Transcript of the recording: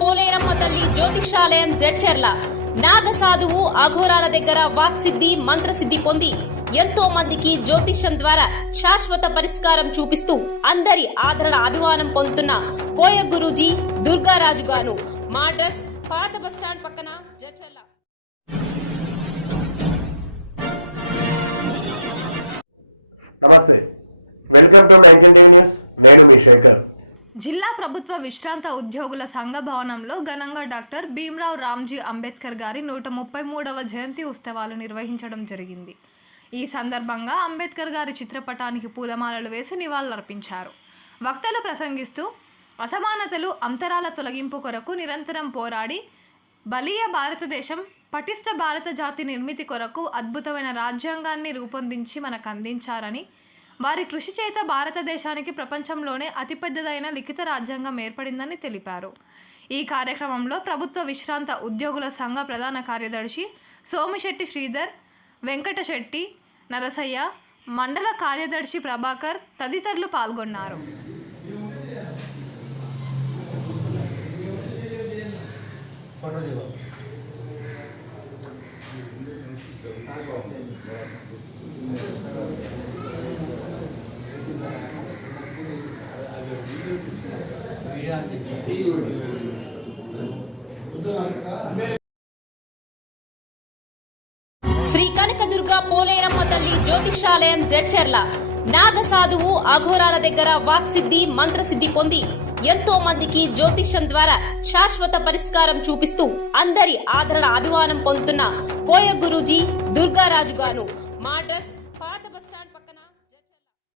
పోలేరమ్మ తల్లి జ్యోతిషాలయం జడ్చెర్ల నాగసాధువు అఘోరాల దగ్గర వాక్సిద్ధి మంత్రసిద్ధి పొంది ఎంతో మందికి జ్యోతిష్యం ద్వారా శాశ్వత పరిష్కారం చూపిస్తూ అందరి ఆదరణ అభిమానం పొందుతున్న కోయ గురూజీ దుర్గారాజు గారు. మా అడ్రస్ పాత బస్టాండ్ పక్కన జడ్చెర్ల. నమస్తే, వెల్కమ్ టు నైన్టీన్ న్యూస్. నేను మీ శేఖర్. జిల్లా ప్రభుత్వ విశ్రాంత ఉద్యోగుల సంఘ భవనంలో ఘనంగా డాక్టర్ భీమ్రావ్ రామ్జీ అంబేద్కర్ గారి 133వ జయంతి ఉత్సవాలు నిర్వహించడం జరిగింది. ఈ సందర్భంగా అంబేద్కర్ గారి చిత్రపటానికి పూలమాలలు వేసి నివాళులర్పించారు. వక్తలు ప్రసంగిస్తూ అసమానతలు అంతరాల తొలగింపు కొరకు నిరంతరం పోరాడి బలీయ భారతదేశం పటిష్ట భారత జాతి నిర్మితి కొరకు అద్భుతమైన రాజ్యాంగాన్ని రూపొందించి మనకు అందించారని, వారి కృషి చేత భారతదేశానికి ప్రపంచంలోనే అతిపెద్దదైన లిఖిత రాజ్యాంగం ఏర్పడిందని తెలిపారు. ఈ కార్యక్రమంలో ప్రభుత్వ విశ్రాంత ఉద్యోగుల సంఘ ప్రధాన కార్యదర్శి సోమిశెట్టి శ్రీధర్, వెంకటశెట్టి నరసయ్య, మండల కార్యదర్శి ప్రభాకర్ తదితరులు పాల్గొన్నారు. శ్రీ కనకదుర్గ పోలేరమ్మ తల్లి జ్యోతిషాలయం జడ్చెర్ల నాగసాధువు అఘోరాల దగ్గర వాక్సిద్ధి మంత్రసిద్ధి పొంది ఎంతో మందికి జ్యోతిష్యం ద్వారా శాశ్వత పరిష్కారం చూపిస్తూ అందరి ఆదరణ అభిమానం పొందుతున్న కోయ గురూజీ దుర్గారాజు గారు. మా అడ్రస్